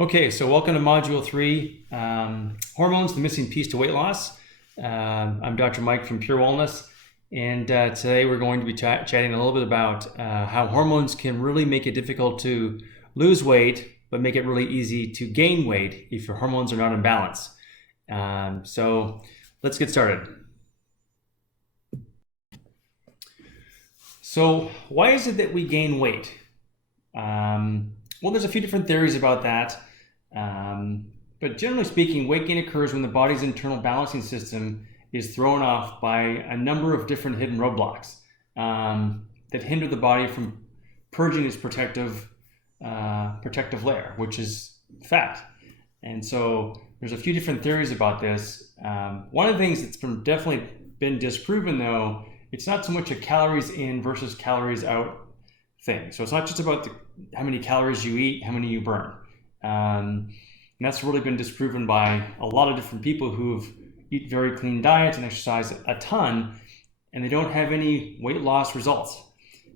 Okay, so welcome to Module 3, Hormones, the Missing Piece to Weight Loss. I'm Dr. Mike from Pure Wellness, and today we're going to be chatting a little bit about how hormones can really make it difficult to lose weight, but make it really easy to gain weight if your hormones are not in balance. So let's get started. So why is it that we gain weight? Well, there's a few different theories about that. But generally speaking, weight gain occurs when the body's internal balancing system is thrown off by a number of different hidden roadblocks that hinder the body from purging its protective layer, which is fat. And so there's a few different theories about this. One of the things that's definitely been disproven, though, it's not so much a calories in versus calories out thing. So it's not just about how many calories you eat, how many you burn. And that's really been disproven by a lot of different people who eat very clean diets and exercise a ton, and they don't have any weight loss results.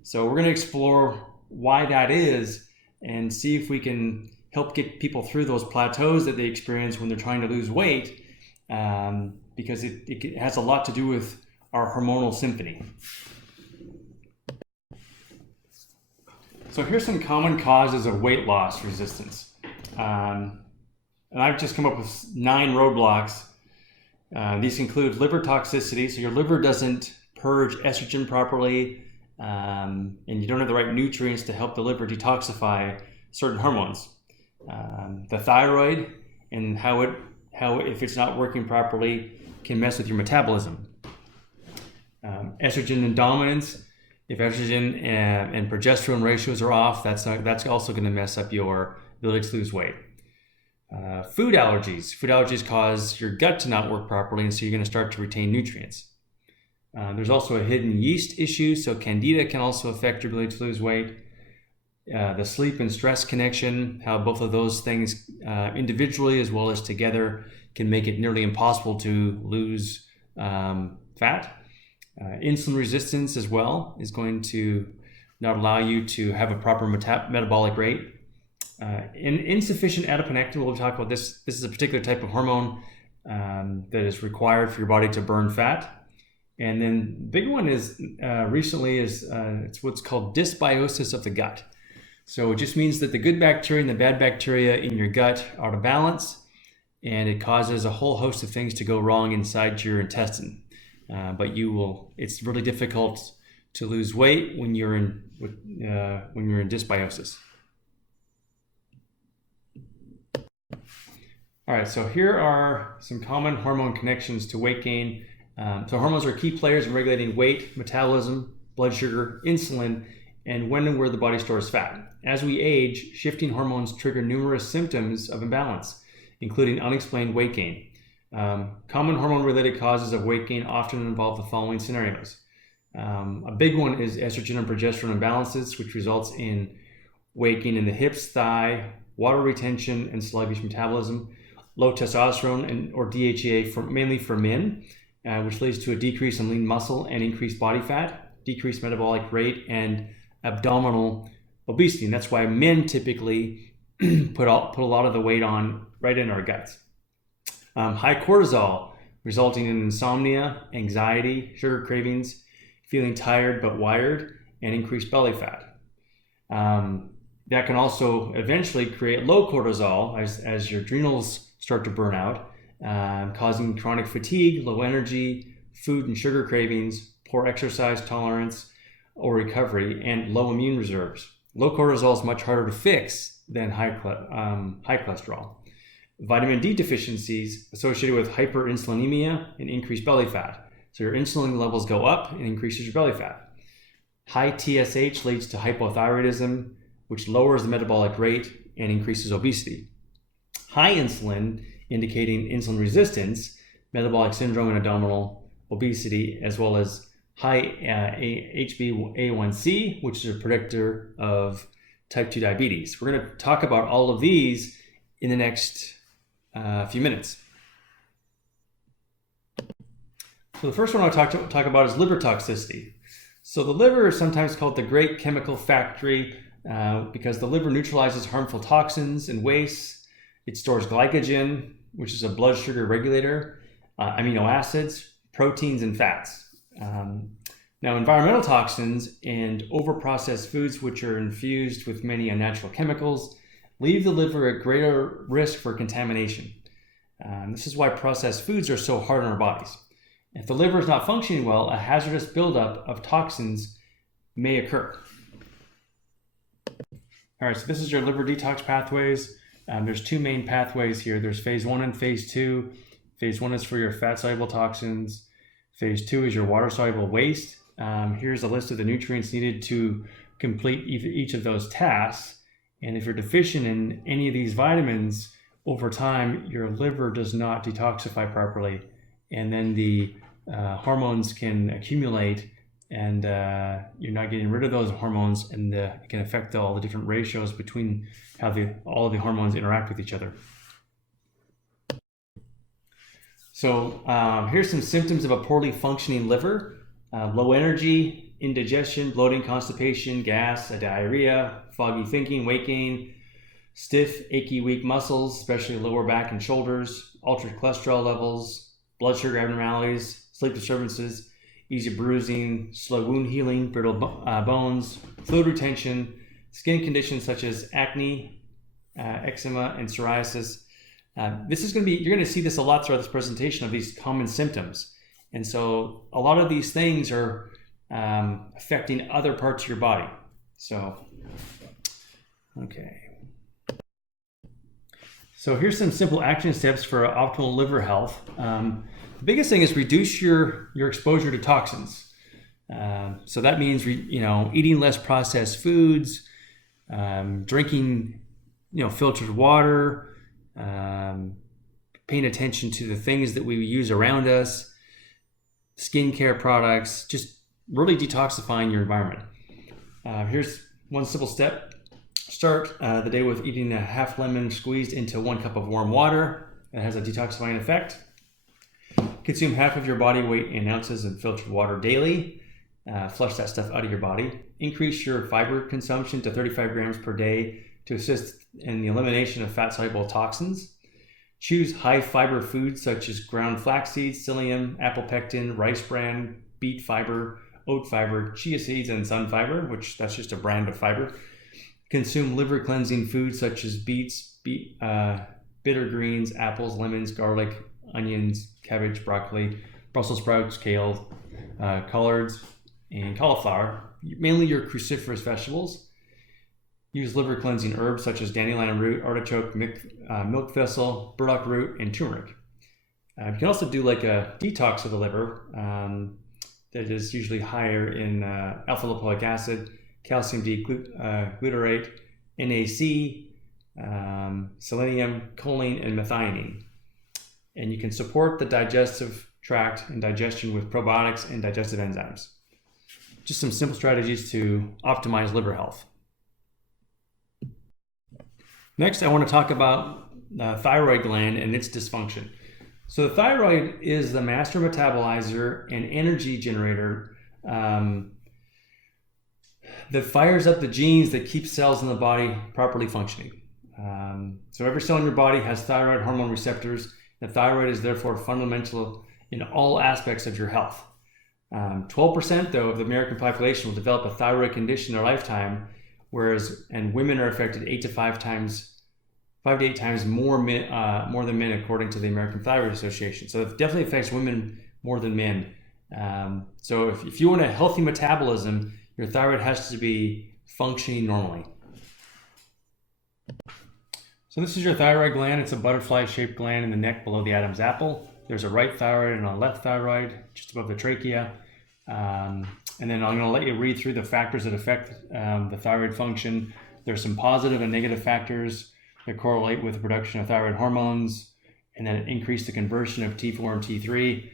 So we're going to explore why that is and see if we can help get people through those plateaus that they experience when they're trying to lose weight, because it has a lot to do with our hormonal symphony. So here's some common causes of weight loss resistance. And I've just come up with 9 roadblocks. These include liver toxicity. So your liver doesn't purge estrogen properly, and you don't have the right nutrients to help the liver detoxify certain hormones. The thyroid and how if it's not working properly can mess with your metabolism. Estrogen and dominance. If estrogen and progesterone ratios are off, that's also going to mess up your ability to lose weight. Food allergies. Food allergies cause your gut to not work properly, and so you're going to start to retain nutrients. There's also a hidden yeast issue, so candida can also affect your ability to lose weight. The sleep and stress connection, how both of those things individually as well as together can make it nearly impossible to lose fat. Insulin resistance as well is going to not allow you to have a proper metabolic rate. Insufficient adiponectin, we'll talk about this. This is a particular type of hormone that is required for your body to burn fat. And then the big one is it's what's called dysbiosis of the gut. So it just means that the good bacteria and the bad bacteria in your gut are out of balance, and it causes a whole host of things to go wrong inside your intestine. But it's really difficult to lose weight when you're in dysbiosis. All right, so here are some common hormone connections to weight gain. So hormones are key players in regulating weight, metabolism, blood sugar, insulin, and when and where the body stores fat. As we age, shifting hormones trigger numerous symptoms of imbalance, including unexplained weight gain. Common hormone-related causes of weight gain often involve the following scenarios. A big one is estrogen and progesterone imbalances, which results in weight gain in the hips, thigh, water retention, and sluggish metabolism. Low testosterone or DHEA mainly for men, which leads to a decrease in lean muscle and increased body fat, decreased metabolic rate, and abdominal obesity. And that's why men typically put a lot of the weight on right in our guts. High cortisol, resulting in insomnia, anxiety, sugar cravings, feeling tired but wired, and increased belly fat. That can also eventually create low cortisol as your adrenals start to burn out, causing chronic fatigue, low energy, food and sugar cravings, poor exercise tolerance or recovery, and low immune reserves. Low cortisol is much harder to fix than high cholesterol. Vitamin D deficiencies associated with hyperinsulinemia and increased belly fat. So your insulin levels go up and increases your belly fat. High TSH leads to hypothyroidism, which lowers the metabolic rate and increases obesity. High insulin, indicating insulin resistance, metabolic syndrome, and abdominal obesity, as well as high HbA1c, which is a predictor of type 2 diabetes. We're going to talk about all of these in the next few minutes. So the first one I'll talk about is liver toxicity. So the liver is sometimes called the great chemical factory because the liver neutralizes harmful toxins and wastes It stores glycogen, which is a blood sugar regulator, amino acids, proteins, and fats. Now, environmental toxins and overprocessed foods, which are infused with many unnatural chemicals, leave the liver at greater risk for contamination. This is why processed foods are so hard on our bodies. If the liver is not functioning well, a hazardous buildup of toxins may occur. All right, so this is your liver detox pathways. There's two main pathways here. There's phase 1 and phase 2. Phase 1 is for your fat-soluble toxins. Phase 2 is your water-soluble waste. Here's a list of the nutrients needed to complete each of those tasks. And if you're deficient in any of these vitamins, over time, your liver does not detoxify properly. And then the hormones can accumulate, and you're not getting rid of those hormones, and it can affect all the different ratios between how all of the hormones interact with each other. So here's some symptoms of a poorly functioning liver: low energy, indigestion, bloating, constipation, gas, diarrhea, foggy thinking, weight gain, stiff, achy, weak muscles, especially lower back and shoulders, altered cholesterol levels, blood sugar abnormalities, sleep disturbances, easy bruising, slow wound healing, brittle bones, fluid retention, skin conditions such as acne, eczema, and psoriasis. You're going to see this a lot throughout this presentation of these common symptoms. And so a lot of these things are affecting other parts of your body. So, okay. So here's some simple action steps for optimal liver health. The biggest thing is reduce your exposure to toxins. So that means eating less processed foods, drinking filtered water, paying attention to the things that we use around us, skincare products, just really detoxifying your environment. Here's one simple step. Start the day with eating a half lemon squeezed into 1 cup of warm water. It has a detoxifying effect. Consume half of your body weight in ounces of filtered water daily. Flush that stuff out of your body. Increase your fiber consumption to 35 grams per day to assist in the elimination of fat-soluble toxins. Choose high fiber foods such as ground flax seeds, psyllium, apple pectin, rice bran, beet fiber, oat fiber, chia seeds, and sun fiber, which that's just a brand of fiber. Consume liver cleansing foods such as beets, bitter greens, apples, lemons, garlic, onions, cabbage, broccoli, Brussels sprouts, kale, collards, and cauliflower, mainly your cruciferous vegetables. Use liver cleansing herbs such as dandelion root, artichoke, milk thistle, burdock root, and turmeric. You can also do like a detox of the liver that is usually higher in alpha lipoic acid, calcium D glutarate, NAC, selenium, choline, and methionine. And you can support the digestive tract and digestion with probiotics and digestive enzymes. Just some simple strategies to optimize liver health. Next, I want to talk about the thyroid gland and its dysfunction. So the thyroid is the master metabolizer and energy generator that fires up the genes that keep cells in the body properly functioning. So every cell in your body has thyroid hormone receptors. The thyroid is therefore fundamental in all aspects of your health. 12% though of the American population will develop a thyroid condition in their lifetime, and women are affected 5 to 8 times more than men, according to the American Thyroid Association. So it definitely affects women more than men. So if you want a healthy metabolism, your thyroid has to be functioning normally. So this is your thyroid gland. It's a butterfly-shaped gland in the neck below the Adam's apple. There's a right thyroid and a left thyroid just above the trachea. And then I'm going to let you read through the factors that affect the thyroid function. There's some positive and negative factors that correlate with the production of thyroid hormones, and then increase the conversion of T4 and T3.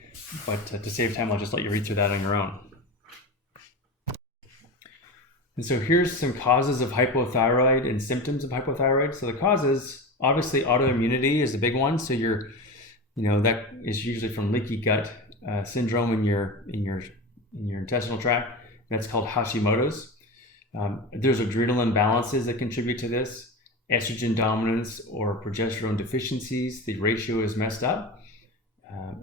But to save time, I'll just let you read through that on your own. And so here's some causes of hypothyroid and symptoms of hypothyroid. So the causes, obviously autoimmunity is the big one. So that is usually from leaky gut syndrome in your intestinal tract. That's called Hashimoto's. There's adrenal imbalances that contribute to this. estrogen dominance or progesterone deficiencies, the ratio is messed up.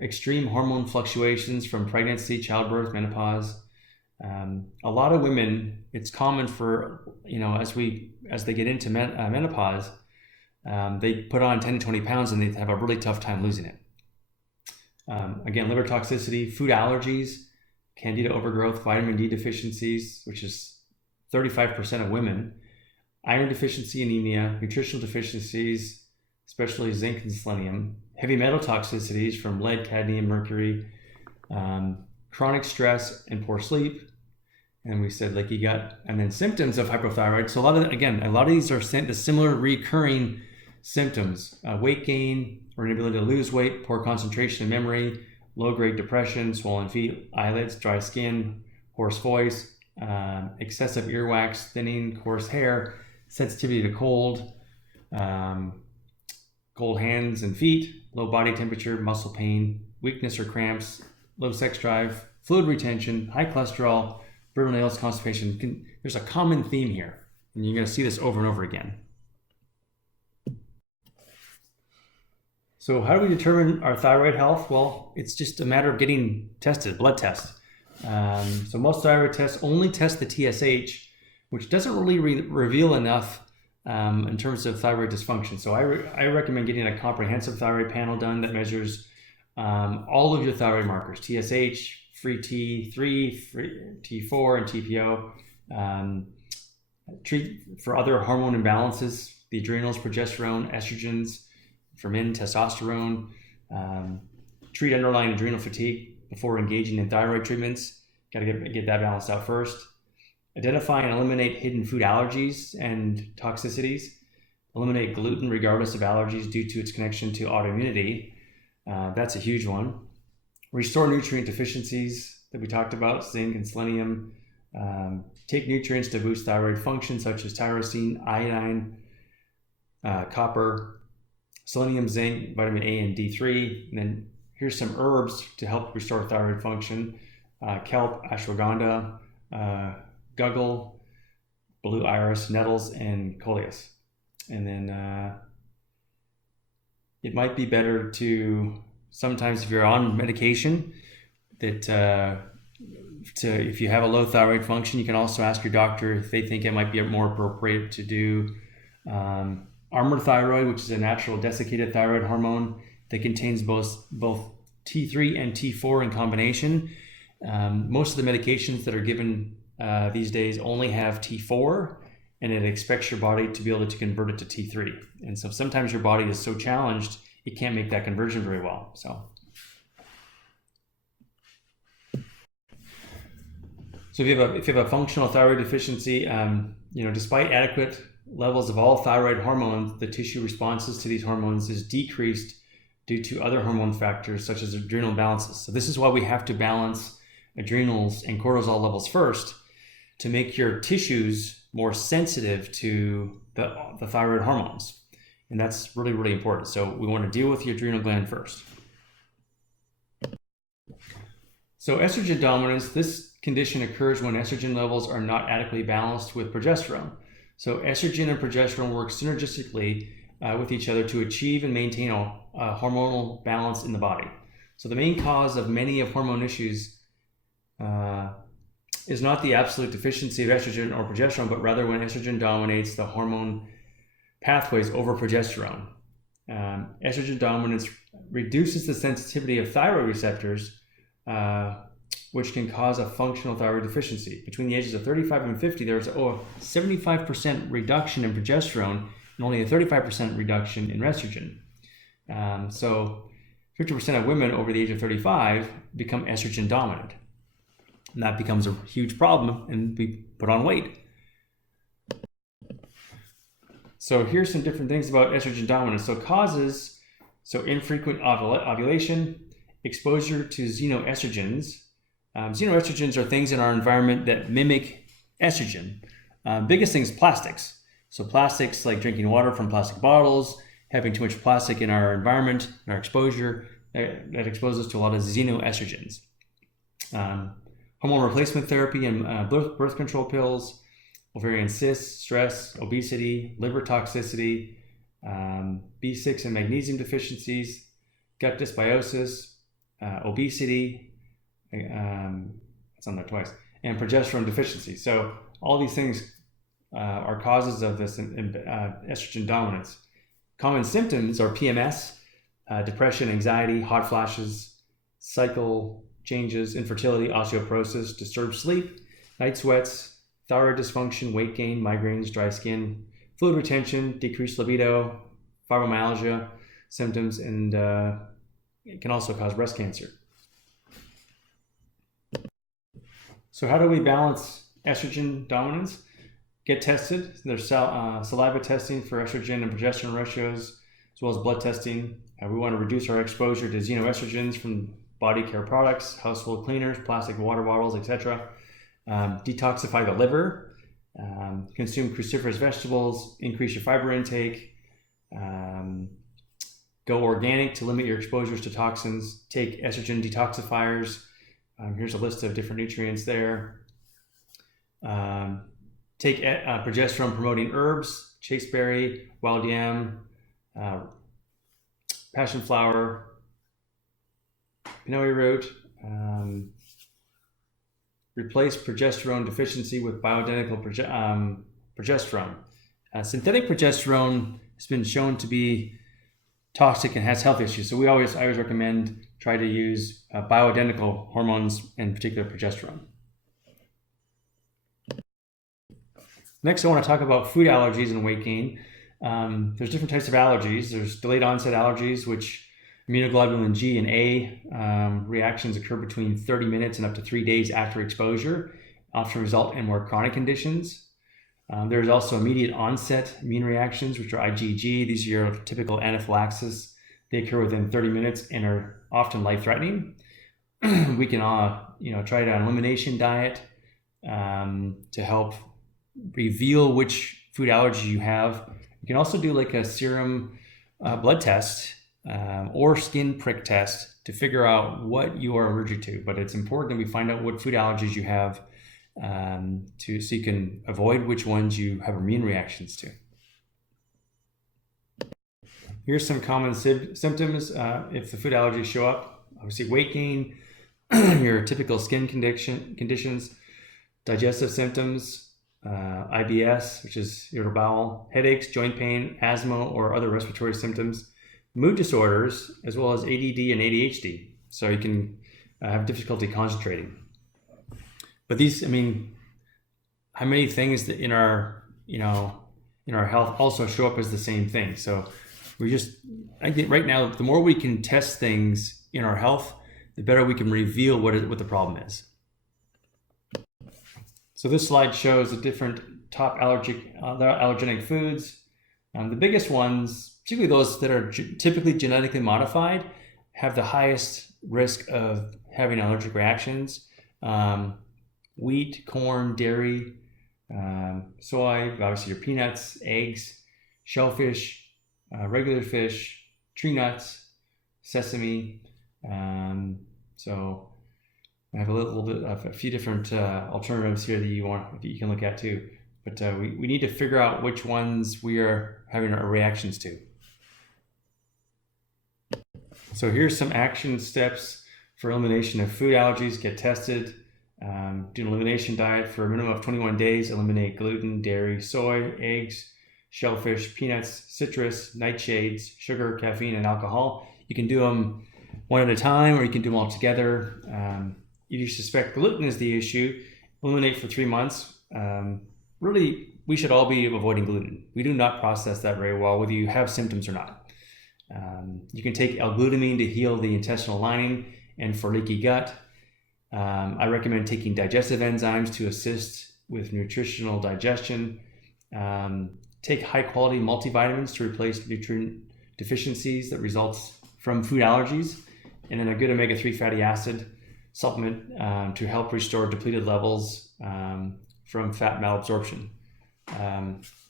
Extreme hormone fluctuations from pregnancy, childbirth, menopause. A lot of women, it's common for, as they get into menopause, they put on 10 to 20 pounds and they have a really tough time losing it. Again, liver toxicity, food allergies, candida overgrowth, vitamin D deficiencies, which is 35% of women, iron deficiency, anemia, nutritional deficiencies, especially zinc and selenium, heavy metal toxicities from lead, cadmium, mercury, chronic stress and poor sleep. And we said leaky gut, and then symptoms of hypothyroid. So a lot of these are the similar recurring symptoms: weight gain or inability to lose weight, poor concentration and memory, low-grade depression, swollen feet, eyelids, dry skin, hoarse voice, excessive earwax, thinning, coarse hair, sensitivity to cold, cold hands and feet, low body temperature, muscle pain, weakness or cramps, low sex drive, fluid retention, high cholesterol, brittle nails, constipation. There's a common theme here, and you're going to see this over and over again. So how do we determine our thyroid health? Well, it's just a matter of getting tested, blood tests. So most thyroid tests only test the TSH, which doesn't really reveal enough in terms of thyroid dysfunction. So I recommend getting a comprehensive thyroid panel done that measures all of your thyroid markers: TSH, free T3, free T4, and TPO. Treat for other hormone imbalances: the adrenals, progesterone, estrogens, for men, testosterone. Treat underlying adrenal fatigue before engaging in thyroid treatments. Got to get that balanced out first. Identify and eliminate hidden food allergies and toxicities. Eliminate gluten regardless of allergies due to its connection to autoimmunity. That's a huge one. Restore nutrient deficiencies that we talked about, zinc and selenium. Take nutrients to boost thyroid function, such as tyrosine, iodine, copper, selenium, zinc, vitamin A and D3. And then here's some herbs to help restore thyroid function: kelp, ashwagandha, guggle, blue iris, nettles, and coleus. And then it might be better to, sometimes if you're on medication, that if you have a low thyroid function, you can also ask your doctor if they think it might be more appropriate to do Armour thyroid, which is a natural desiccated thyroid hormone that contains both T3 and T4 in combination. Most of the medications that are given these days only have T4, and it expects your body to be able to convert it to T3. And so sometimes your body is so challenged, it can't make that conversion very well. So if you have a functional thyroid deficiency, despite adequate levels of all thyroid hormones, the tissue responses to these hormones is decreased due to other hormone factors such as adrenal balances. So this is why we have to balance adrenals and cortisol levels first to make your tissues more sensitive to the thyroid hormones. And that's really, really important. So we want to deal with the adrenal gland first. So estrogen dominance, this condition occurs when estrogen levels are not adequately balanced with progesterone. So estrogen and progesterone work synergistically with each other to achieve and maintain a hormonal balance in the body. So the main cause of many of hormone issues is not the absolute deficiency of estrogen or progesterone, but rather when estrogen dominates the hormone pathways over progesterone. Estrogen dominance reduces the sensitivity of thyroid receptors, which can cause a functional thyroid deficiency. Between the ages of 35 and 50, there's a 75% reduction in progesterone and only a 35% reduction in estrogen. So 50% of women over the age of 35 become estrogen dominant. And that becomes a huge problem, and we put on weight. So here's some different things about estrogen dominance. So causes, infrequent ovulation, exposure to xenoestrogens. Xenoestrogens are things in our environment that mimic estrogen. Biggest thing is plastics. So plastics like drinking water from plastic bottles, having too much plastic in our environment, in our exposure, that exposes us to a lot of xenoestrogens. Hormone replacement therapy and birth control pills, ovarian cysts, stress, obesity, liver toxicity, B6 and magnesium deficiencies, gut dysbiosis, obesity, it's on there twice, and progesterone deficiency. So all these things are causes of this estrogen dominance. Common symptoms are PMS, depression, anxiety, hot flashes, cycle changes, infertility, osteoporosis, disturbed sleep, night sweats, thyroid dysfunction, weight gain, migraines, dry skin, fluid retention, decreased libido, fibromyalgia symptoms, and it can also cause breast cancer. So how do we balance estrogen dominance? Get tested. There's saliva testing for estrogen and progesterone ratios, as well as blood testing. We want to reduce our exposure to xenoestrogens from body care products, household cleaners, plastic water bottles, etc. Detoxify the liver. Consume cruciferous vegetables. Increase your fiber intake. Go organic to limit your exposures to toxins. Take estrogen detoxifiers. Here's a list of different nutrients there. Take progesterone promoting herbs, chasteberry, wild yam, passion flower, Pinoy root. Replace progesterone deficiency with bioidentical progesterone. Synthetic progesterone has been shown to be toxic and has health issues. So I always recommend try to use bioidentical hormones, in particular progesterone. Next, I want to talk about food allergies and weight gain. There's different types of allergies. There's delayed onset allergies, which immunoglobulin G and A reactions occur between 30 minutes and up to 3 days after exposure, often result in more chronic conditions. There's also immediate onset immune reactions, which are IgG. These are your typical anaphylaxis. They occur within 30 minutes and are often life-threatening. We can try an elimination diet to help reveal which food allergy you have. You can also do like a serum blood test or skin prick test to figure out what you are allergic to. But it's important that we find out what food allergies you have so you can avoid which ones you have immune reactions to. Here's some common symptoms if the food allergies show up. Obviously, weight gain, your typical skin conditions, digestive symptoms, IBS, which is irritable bowel, headaches, joint pain, asthma, or other respiratory symptoms, mood disorders, as well as ADD and ADHD. So you can have difficulty concentrating. But these, how many things that in our health also show up as the same thing? So I think right now, the more we can test things in our health, the better we can reveal what the problem is. So this slide shows the different top allergenic foods. The biggest ones, particularly those that are typically genetically modified, have the highest risk of having allergic reactions. Wheat, corn, dairy, soy, obviously your peanuts, eggs, shellfish, regular fish, tree nuts, sesame. So I have a few different alternatives here that you can look at too. But we need to figure out which ones we are having our reactions to. So here's some action steps for elimination of food allergies. Get tested. Do an elimination diet for a minimum of 21 days. Eliminate gluten, dairy, soy, eggs, shellfish, peanuts, citrus, nightshades, sugar, caffeine, and alcohol. You can do them one at a time, or you can do them all together. If you suspect gluten is the issue, eliminate for 3 months. Really, we should all be avoiding gluten. We do not process that very well, whether you have symptoms or not. You can take L-glutamine to heal the intestinal lining and for leaky gut. I recommend taking digestive enzymes to assist with nutritional digestion. Take high-quality multivitamins to replace nutrient deficiencies that results from food allergies, and then a good omega-3 fatty acid supplement to help restore depleted levels from fat malabsorption.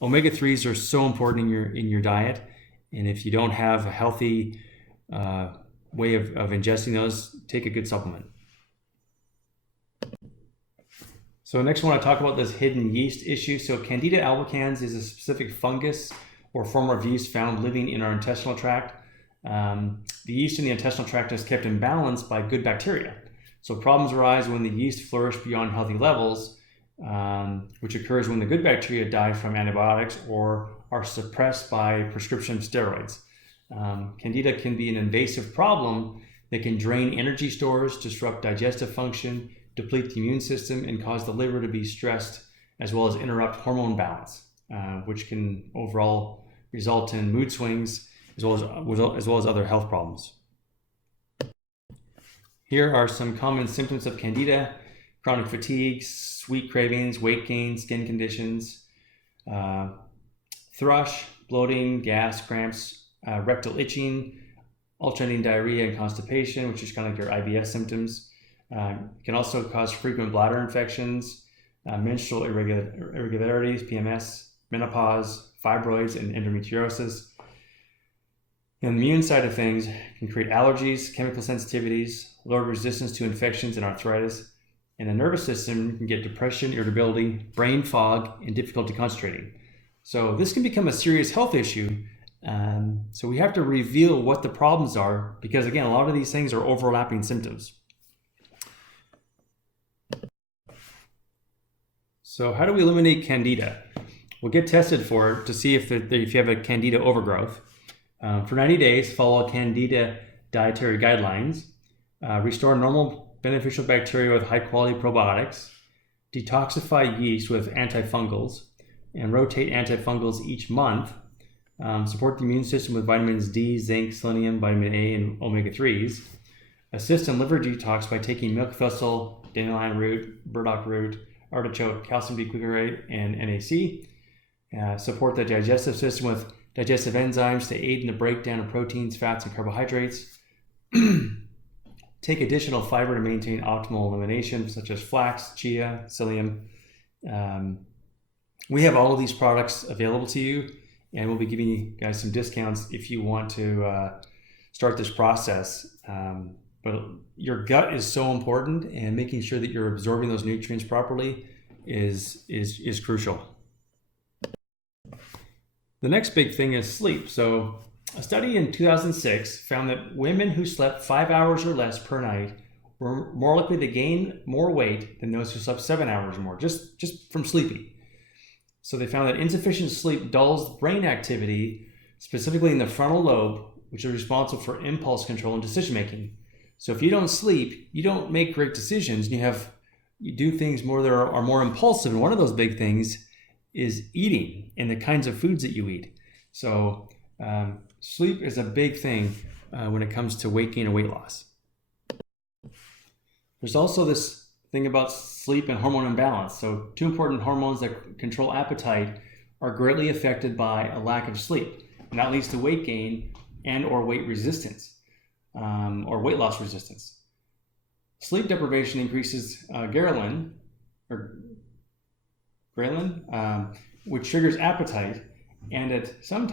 Omega-3s are so important in your diet, and if you don't have a healthy way of ingesting those, take a good supplement. So next I want to talk about this hidden yeast issue. So Candida albicans is a specific fungus or form of yeast found living in our intestinal tract. The yeast in the intestinal tract is kept in balance by good bacteria. So problems arise when the yeast flourish beyond healthy levels, which occurs when the good bacteria die from antibiotics or are suppressed by prescription steroids. Candida can be an invasive problem that can drain energy stores, disrupt digestive function, deplete the immune system, and cause the liver to be stressed, as well as interrupt hormone balance, which can overall result in mood swings as well as other health problems. Here are some common symptoms of Candida: chronic fatigue, sweet cravings, weight gain, skin conditions, thrush, bloating, gas, cramps, rectal itching, alternating diarrhea and constipation, which is kind of like your IBS symptoms. It can also cause frequent bladder infections, menstrual irregularities, PMS, menopause, fibroids, and endometriosis. And the immune side of things can create allergies, chemical sensitivities, lower resistance to infections and arthritis. In the nervous system, you can get depression, irritability, brain fog, and difficulty concentrating. So this can become a serious health issue. So we have to reveal what the problems are, because again, a lot of these things are overlapping symptoms. So how do we eliminate Candida? We'll get tested for it to see if you have a Candida overgrowth. For 90 days, follow Candida dietary guidelines. Restore normal beneficial bacteria with high-quality probiotics. Detoxify yeast with antifungals, and rotate antifungals each month. Support the immune system with vitamins D, zinc, selenium, vitamin A, and omega-3s. Assist in liver detox by taking milk thistle, dandelion root, burdock root, artichoke, calcium D-glucarate, and NAC. Support the digestive system with digestive enzymes to aid in the breakdown of proteins, fats, and carbohydrates. Take additional fiber to maintain optimal elimination, such as flax, chia, psyllium. We have all of these products available to you, and we'll be giving you guys some discounts if you want to start this process. But your gut is so important, and making sure that you're absorbing those nutrients properly is crucial. The next big thing is sleep. So a study in 2006 found that women who slept 5 hours or less per night were more likely to gain more weight than those who slept 7 hours or more, just from sleeping. So they found that insufficient sleep dulls brain activity, specifically in the frontal lobe, which is responsible for impulse control and decision making. So if you don't sleep, you don't make great decisions, and you do things more that are more impulsive. And one of those big things is eating and the kinds of foods that you eat. So sleep is a big thing when it comes to weight gain and weight loss. There's also this thing about sleep and hormone imbalance. So two important hormones that control appetite are greatly affected by a lack of sleep, and that leads to weight gain and or weight resistance. Or weight loss resistance. Sleep deprivation increases ghrelin, which triggers appetite, and at the same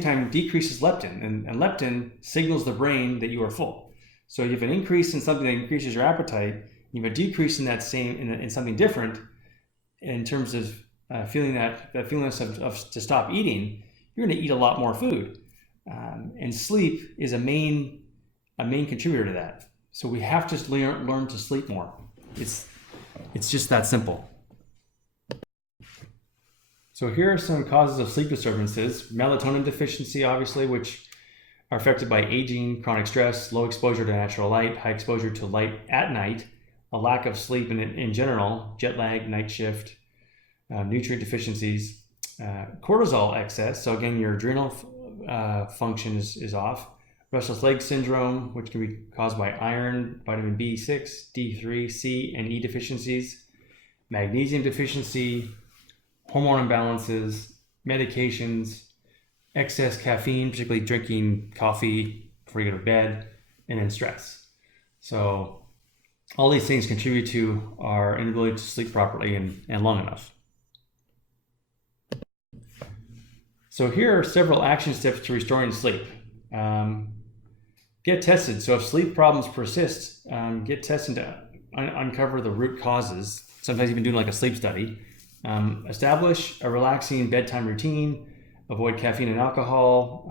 time decreases leptin, and leptin signals the brain that you are full. So you have an increase in something that increases your appetite, you have a decrease in that in something different in terms of feeling that feelingness of to stop eating. You're going to eat a lot more food. And sleep is a main contributor to that. So we have to learn to sleep more. It's just that simple. So here are some causes of sleep disturbances. Melatonin deficiency, obviously, which are affected by aging, chronic stress, low exposure to natural light, high exposure to light at night, a lack of sleep in general, jet lag, night shift, nutrient deficiencies, cortisol excess. So again, your adrenal function is off. Restless leg syndrome, which can be caused by iron, vitamin B6, D3, C, and E deficiencies, magnesium deficiency, hormone imbalances, medications, excess caffeine, particularly drinking coffee before you go to bed, and then stress. So all these things contribute to our inability to sleep properly and long enough. So here are several action steps to restoring sleep. Get tested. So if sleep problems persist, get tested to uncover the root causes. sometimes even doing like a sleep study. Establish a relaxing bedtime routine, avoid caffeine and alcohol,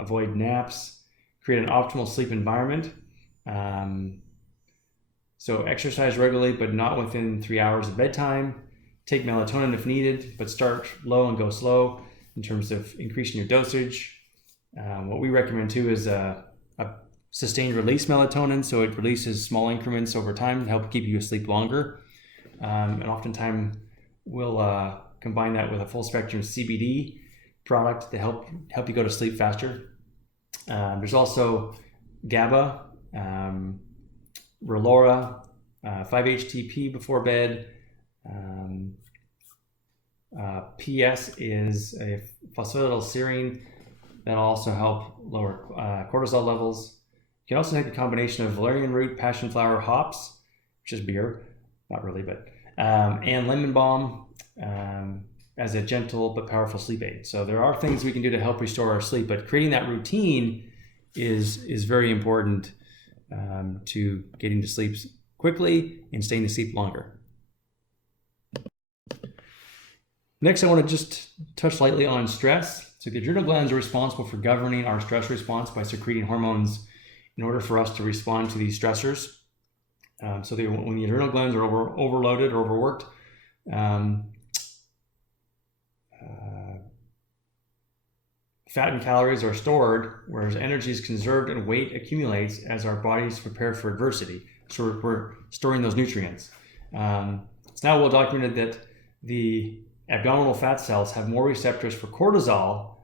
avoid naps, create an optimal sleep environment. So exercise regularly, but not within 3 hours of bedtime. Take melatonin if needed, but start low and go slow in terms of increasing your dosage. What we recommend too is a sustained release melatonin, so it releases small increments over time to help keep you asleep longer. And oftentimes we'll combine that with a full spectrum CBD product to help you go to sleep faster. There's also GABA, Relora, 5-HTP before bed. PS is a phosphatidylserine that'll also help lower cortisol levels. You can also take a combination of valerian root, passion flower, hops, which is beer, not really, but and lemon balm as a gentle but powerful sleep aid. So there are things we can do to help restore our sleep, but creating that routine is very important to getting to sleep quickly and staying asleep longer. Next, I want to just touch lightly on stress. So the adrenal glands are responsible for governing our stress response by secreting hormones in order for us to respond to these stressors. When the adrenal glands are overloaded or overworked, fat and calories are stored, whereas energy is conserved and weight accumulates as our bodies prepare for adversity. So we're storing those nutrients. It's now well documented that the abdominal fat cells have more receptors for cortisol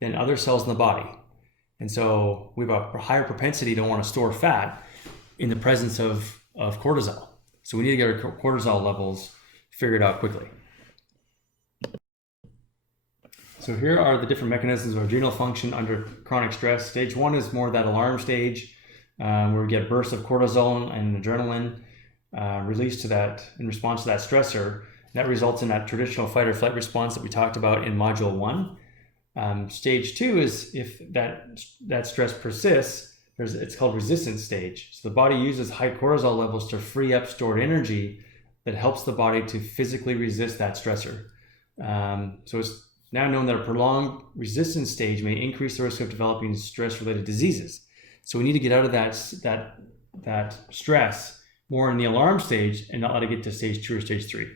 than other cells in the body. And so we have a higher propensity to want to store fat in the presence of cortisol. So we need to get our cortisol levels figured out quickly. So here are the different mechanisms of adrenal function under chronic stress. Stage 1 is more that alarm stage where we get bursts of cortisol and adrenaline released in response to that stressor. That results in that traditional fight or flight response that we talked about in module 1. Stage 2 is if that stress persists, it's called resistance stage. So the body uses high cortisol levels to free up stored energy that helps the body to physically resist that stressor. So it's now known that a prolonged resistance stage may increase the risk of developing stress-related diseases. So we need to get out of that stress more in the alarm stage and not let it get to stage 2 or stage 3.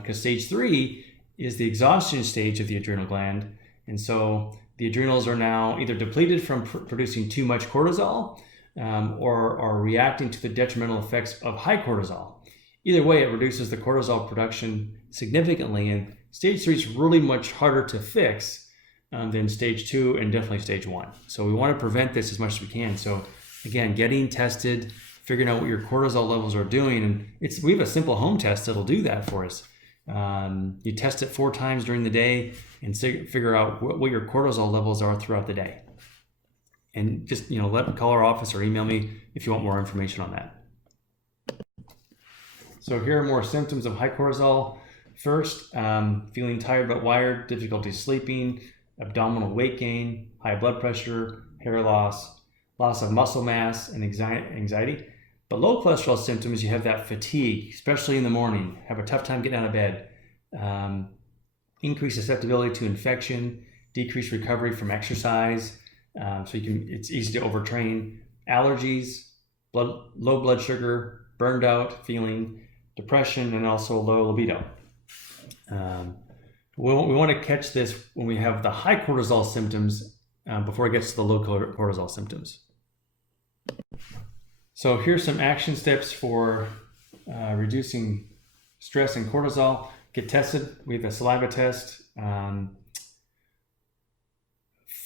Because stage 3 is the exhaustion stage of the adrenal gland. And so the adrenals are now either depleted from producing too much cortisol or are reacting to the detrimental effects of high cortisol. Either way, it reduces the cortisol production significantly. And stage 3 is really much harder to fix than stage 2 and definitely stage 1. So we want to prevent this as much as we can. So again, getting tested, figuring out what your cortisol levels are doing. And we have a simple home test that'll do that for us. You test it 4 times during the day and figure out what your cortisol levels are throughout the day. And just, call our office or email me if you want more information on that. So here are more symptoms of high cortisol. First, feeling tired but wired, difficulty sleeping, abdominal weight gain, high blood pressure, hair loss of muscle mass, and anxiety. But low cholesterol symptoms, you have that fatigue, especially in the morning, have a tough time getting out of bed, increased susceptibility to infection, decreased recovery from exercise, it's easy to overtrain, allergies, low blood sugar, burned out feeling, depression, and also low libido. We want to catch this when we have the high cortisol symptoms before it gets to the low cortisol symptoms. So here's some action steps for reducing stress and cortisol. Get tested. We have a saliva test.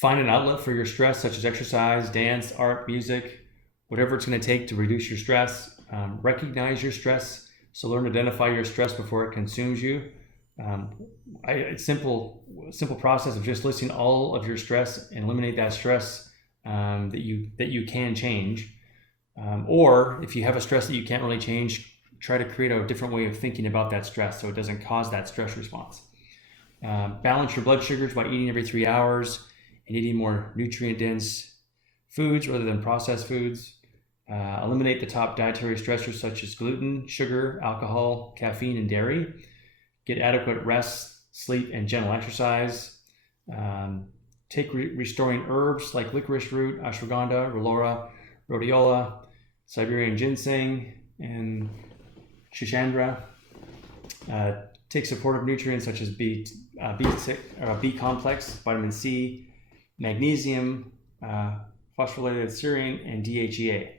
Find an outlet for your stress, such as exercise, dance, art, music, whatever it's going to take to reduce your stress. Recognize your stress. So learn to identify your stress before it consumes you. It's simple process of just listing all of your stress and eliminate that stress that you can change. Or if you have a stress that you can't really change, try to create a different way of thinking about that stress so it doesn't cause that stress response. Balance your blood sugars by eating every 3 hours and eating more nutrient-dense foods rather than processed foods. Eliminate the top dietary stressors such as gluten, sugar, alcohol, caffeine, and dairy. Get adequate rest, sleep, and gentle exercise. Take restoring herbs like licorice root, ashwagandha, relora, rhodiola, Siberian ginseng, and shushandra. Take supportive nutrients such as B complex, vitamin C, magnesium, phosphorylated serine, and DHEA.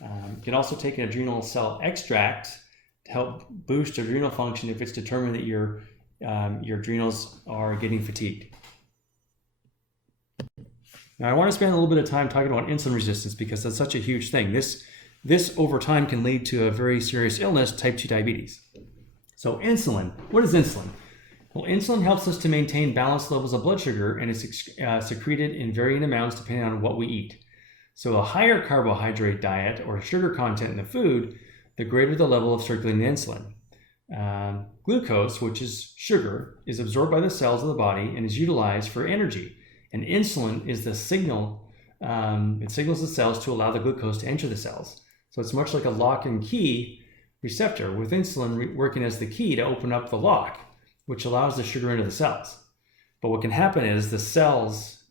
You can also take an adrenal cell extract to help boost adrenal function if it's determined that your adrenals are getting fatigued. Now, I want to spend a little bit of time talking about insulin resistance because that's such a huge thing. This over time can lead to a very serious illness, type 2 diabetes. So insulin, what is insulin? Well, insulin helps us to maintain balanced levels of blood sugar, and it's secreted in varying amounts depending on what we eat. So a higher carbohydrate diet or sugar content in the food, the greater the level of circulating insulin. Glucose, which is sugar, is absorbed by the cells of the body and is utilized for energy. And insulin is the signal, it signals the cells to allow the glucose to enter the cells. So it's much like a lock and key receptor, with insulin working as the key to open up the lock, which allows the sugar into the cells. But what can happen is the cells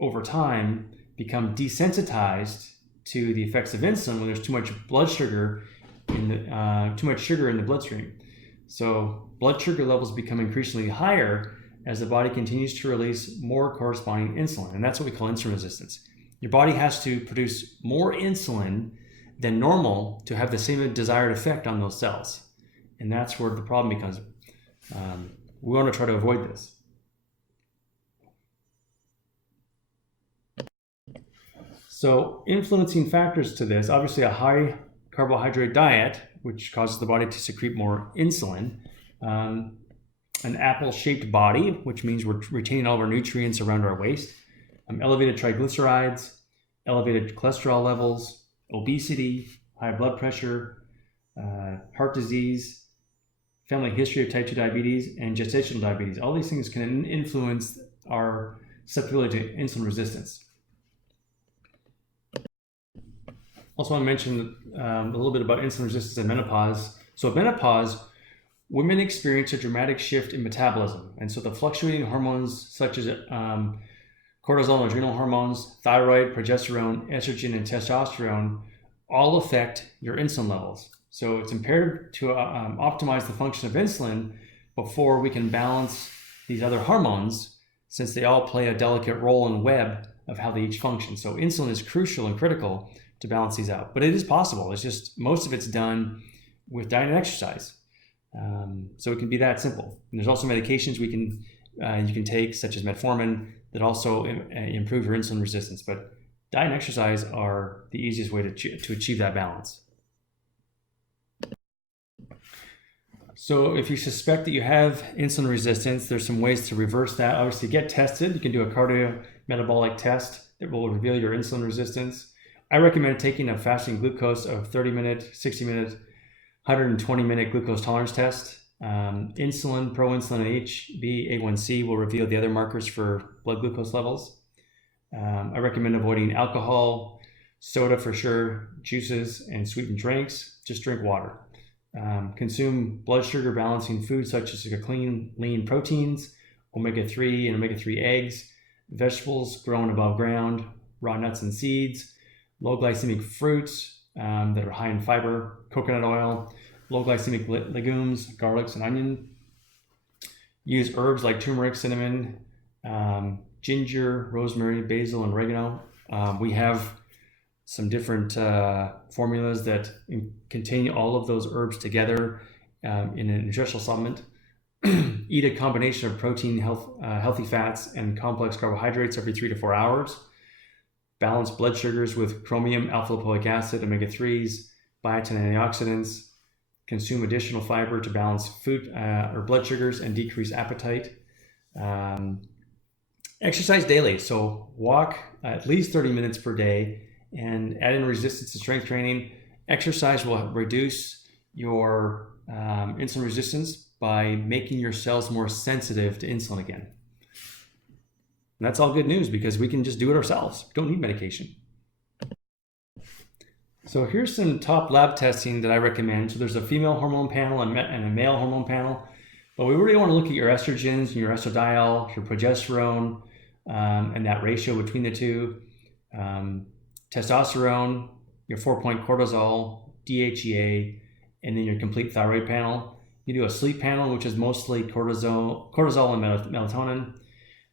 over time become desensitized to the effects of insulin when there's too much blood sugar in the bloodstream. So blood sugar levels become increasingly higher as the body continues to release more corresponding insulin, and that's what we call insulin resistance. Your body has to produce more insulin than normal to have the same desired effect on those cells, and that's where the problem becomes. We want to try to avoid this. So influencing factors to this, obviously a high carbohydrate diet, which causes the body to secrete more insulin, an apple-shaped body, which means we're retaining all of our nutrients around our waist, elevated triglycerides, elevated cholesterol levels, obesity, high blood pressure, heart disease, family history of type 2 diabetes, and gestational diabetes. All these things can influence our susceptibility to insulin resistance. Also, I want to mention a little bit about insulin resistance and menopause. So at menopause, women experience a dramatic shift in metabolism. And so the fluctuating hormones such as cortisol and adrenal hormones, thyroid, progesterone, estrogen, and testosterone all affect your insulin levels. So it's imperative to optimize the function of insulin before we can balance these other hormones, since they all play a delicate role in the web of how they each function. So insulin is crucial and critical to balance these out. But it is possible. It's just most of it's done with diet and exercise. So it can be that simple. And there's also medications you can take, such as metformin, that also improve your insulin resistance. But diet and exercise are the easiest way to achieve that balance. So if you suspect that you have insulin resistance, there's some ways to reverse that. Obviously, get tested. You can do a cardiometabolic test that will reveal your insulin resistance. I recommend taking a fasting glucose of 30-minute, 60-minute, 120-minute glucose tolerance test. Insulin, proinsulin, and HbA1c will reveal the other markers for blood glucose levels. I recommend avoiding alcohol, soda for sure, juices, and sweetened drinks. Just drink water. Consume blood sugar balancing foods such as clean, lean proteins, omega-3 and omega-3 eggs, vegetables grown above ground, raw nuts and seeds, low glycemic fruits that are high in fiber, coconut oil, low glycemic legumes, garlics, and onion. Use herbs like turmeric, cinnamon, ginger, rosemary, basil, and oregano. We have some different formulas that contain all of those herbs together in a nutritional supplement. Eat a combination of protein, healthy fats, and complex carbohydrates every 3 to 4 hours. Balance blood sugars with chromium, alpha-lipoic acid, omega-3s, biotin, and antioxidants. Consume additional fiber to balance food or blood sugars and decrease appetite. Exercise daily. So walk at least 30 minutes per day and add in resistance and strength training. Exercise will reduce your insulin resistance by making your cells more sensitive to insulin again. And that's all good news because we can just do it ourselves. We don't need medication. So here's some top lab testing that I recommend. So there's a female hormone panel and a male hormone panel, but we really want to look at your estrogens, your estradiol, your progesterone, and that ratio between the two, testosterone, your 4-point cortisol, DHEA, and then your complete thyroid panel. You do a sleep panel, which is mostly cortisol and melatonin.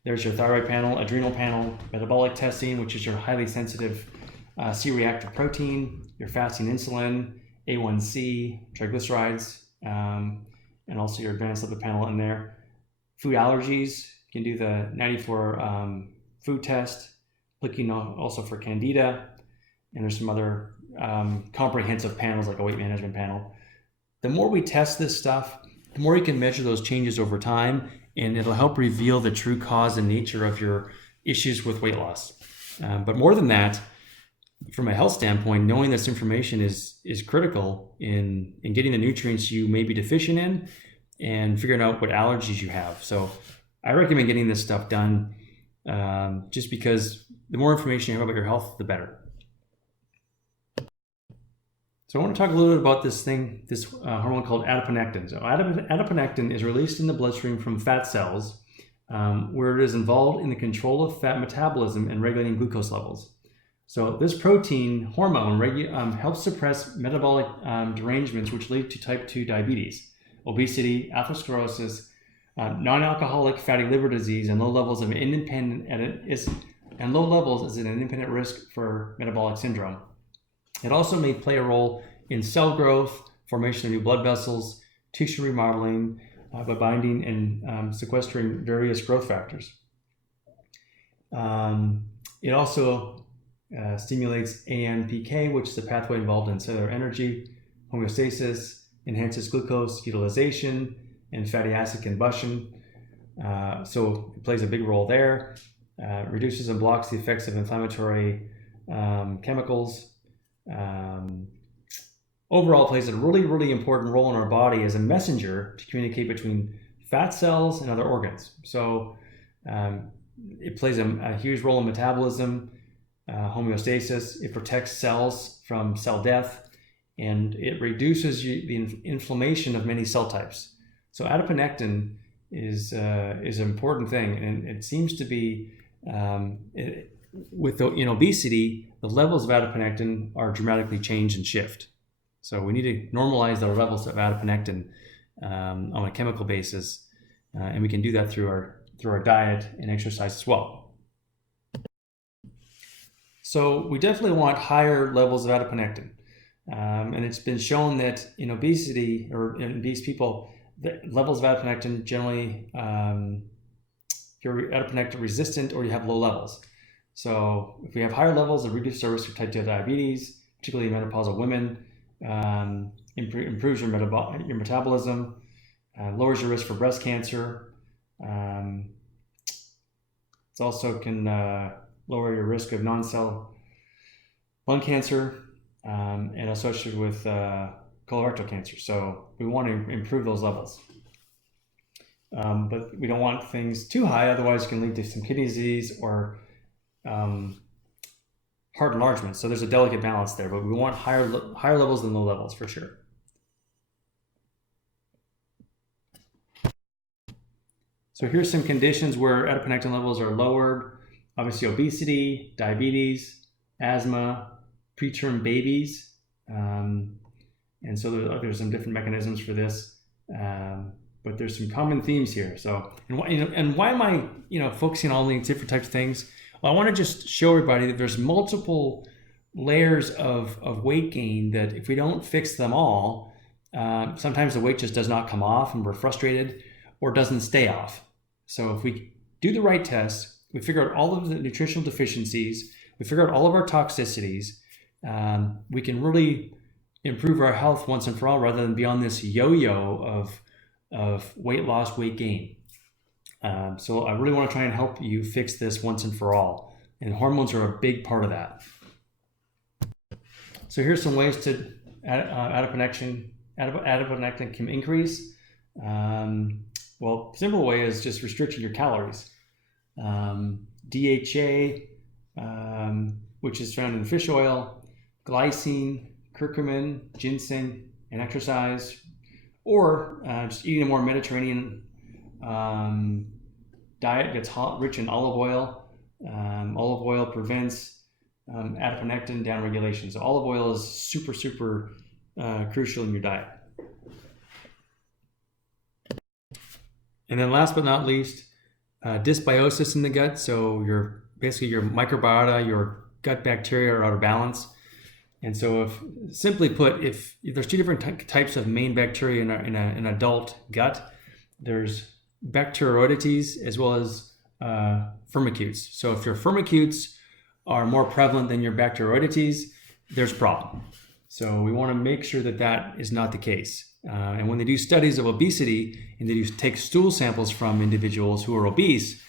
There's your thyroid panel, adrenal panel, metabolic testing, which is your highly sensitive C-reactive protein, your fasting insulin, A1C, triglycerides, and also your advanced lipid panel in there. Food allergies, you can do the 94 food test, looking also for candida, and there's some other comprehensive panels like a weight management panel. The more we test this stuff, the more you can measure those changes over time, and it'll help reveal the true cause and nature of your issues with weight loss. But more than that, from a health standpoint, knowing this information is critical in getting the nutrients you may be deficient in and figuring out what allergies you have. So I recommend getting this stuff done just because the more information you have about your health, the better. So I want to talk a little bit about this hormone called adiponectin. So adiponectin is released in the bloodstream from fat cells, where it is involved in the control of fat metabolism and regulating glucose levels. So this protein hormone helps suppress metabolic derangements which lead to type 2 diabetes, obesity, atherosclerosis, non-alcoholic fatty liver disease, and low levels is an independent risk for metabolic syndrome. It also may play a role in cell growth, formation of new blood vessels, tissue remodeling, by binding and sequestering various growth factors. It also stimulates AMPK, which is a pathway involved in cellular energy, homeostasis, enhances glucose utilization, and fatty acid combustion. So it plays a big role there. Reduces and blocks the effects of inflammatory chemicals. Overall, plays a really, really important role in our body as a messenger to communicate between fat cells and other organs. So it plays a huge role in metabolism, homeostasis. It protects cells from cell death, and it reduces the inflammation of many cell types. So adiponectin is an important thing, and it seems to be in obesity, the levels of adiponectin are dramatically changed and shift. So we need to normalize the levels of adiponectin on a chemical basis, and we can do that through our diet and exercise as well. So we definitely want higher levels of adiponectin, and it's been shown that in obesity or in obese people, the levels of adiponectin generally, if you're adiponectin resistant or you have low levels. So if we have higher levels, it reduces our risk of type 2 diabetes, particularly in menopausal women, improves your metabolism, lowers your risk for breast cancer. It also can lower your risk of non-cell lung cancer and associated with colorectal cancer. So we want to improve those levels. But we don't want things too high, otherwise it can lead to some kidney disease or heart enlargement. So there's a delicate balance there, but we want higher levels than low levels for sure. So here's some conditions where adiponectin levels are lowered. Obviously obesity, diabetes, asthma, preterm babies. And so there's some different mechanisms for this. But there's some common themes here. So, and why am I, focusing on all these different types of things? Well, I want to just show everybody that there's multiple layers of weight gain that if we don't fix them all, sometimes the weight just does not come off and we're frustrated or doesn't stay off. So if we do the right test, we figure out all of the nutritional deficiencies, we figure out all of our toxicities, we can really improve our health once and for all rather than be on this yo-yo of weight loss, weight gain. So I really want to try and help you fix this once and for all. And hormones are a big part of that. So here's some ways to adiponectin can increase. Well, simple way is just restricting your calories. DHA, which is found in fish oil, glycine, curcumin, ginseng, and exercise, or just eating a more Mediterranean diet that's rich in olive oil. Olive oil prevents adiponectin downregulation. So olive oil is super, super crucial in your diet. And then last but not least, dysbiosis in the gut. So basically your microbiota, your gut bacteria are out of balance. And so simply put, if there's two different types of main bacteria in an adult gut, there's Bacteroidetes as well as firmicutes. So if your firmicutes are more prevalent than your Bacteroidetes, there's a problem. So we want to make sure that that is not the case. And when they do studies of obesity and they take stool samples from individuals who are obese,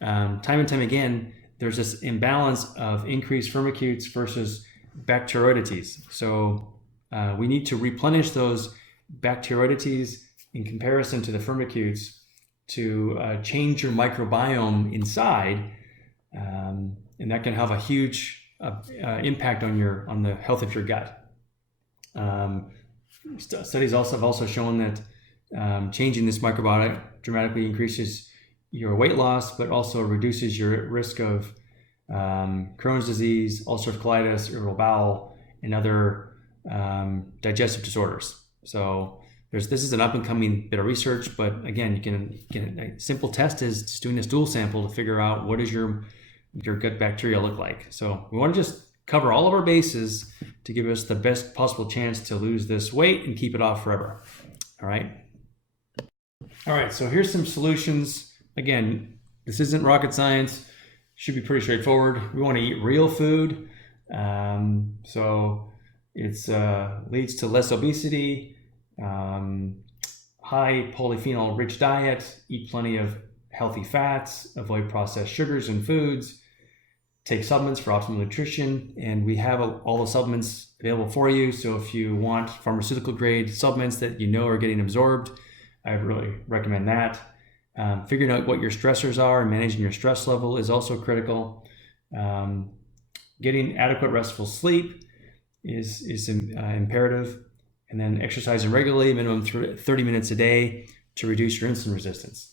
time and time again, there's this imbalance of increased firmicutes versus Bacteroidetes. So we need to replenish those Bacteroidetes in comparison to the firmicutes to change your microbiome inside, and that can have a huge impact on the health of your gut. Studies have also shown that changing this microbiota dramatically increases your weight loss, but also reduces your risk of Crohn's disease, ulcerative colitis, irritable bowel, and other digestive disorders. So this is an up and coming bit of research, but again, a simple test is just doing a stool sample to figure out what does your gut bacteria look like. So we want to just cover all of our bases to give us the best possible chance to lose this weight and keep it off forever. All right, so here's some solutions. Again, this isn't rocket science. Should be pretty straightforward. We want to eat real food. So it leads to less obesity, high polyphenol rich diet, eat plenty of healthy fats, avoid processed sugars and foods, take supplements for optimal nutrition, and we have all the supplements available for you. So if you want pharmaceutical grade supplements that you know are getting absorbed, I really recommend that. Figuring out what your stressors are and managing your stress level is also critical. Getting adequate restful sleep is imperative, and then exercising regularly, minimum 30 minutes a day to reduce your insulin resistance.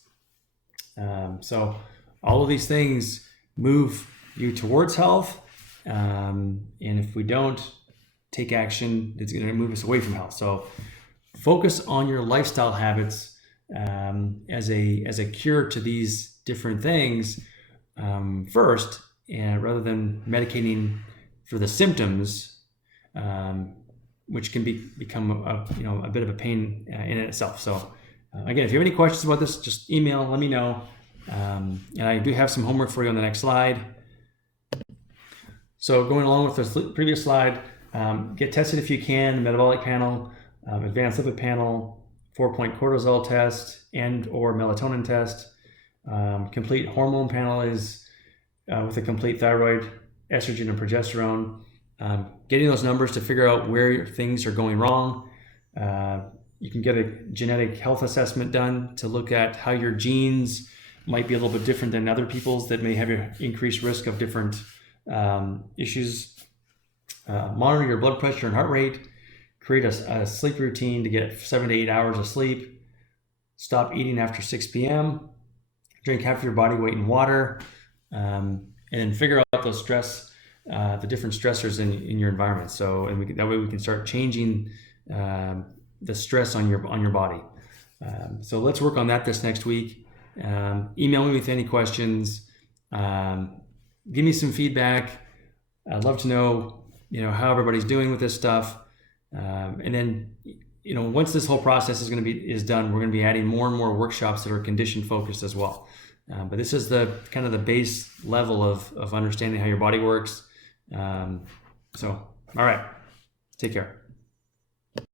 So all of these things move you towards health, and if we don't take action, it's going to move us away from health. So focus on your lifestyle habits as a cure to these different things first, and rather than medicating for the symptoms, which can become a bit of a pain in itself. So again, if you have any questions about this, just email, let me know. And I do have some homework for you on the next slide. So going along with the previous slide, get tested if you can, metabolic panel, advanced lipid panel, 4-point cortisol test, and or melatonin test. Complete hormone panel is with a complete thyroid, estrogen, and progesterone. Getting those numbers to figure out where things are going wrong. You can get a genetic health assessment done to look at how your genes might be a little bit different than other people's that may have an increased risk of different issues. Monitor your blood pressure and heart rate. Create a sleep routine to get 7 to 8 hours of sleep. Stop eating after 6 p.m. Drink half your body weight in water. And then figure out those the different stressors in your environment. So that way we can start changing the stress on your body. So let's work on that this next week. Email me with any questions. Give me some feedback. I'd love to know, how everybody's doing with this stuff. And then, once this whole process is done, we're going to be adding more and more workshops that are condition focused as well. But this is the kind of the base level of understanding how your body works. So, all right, take care.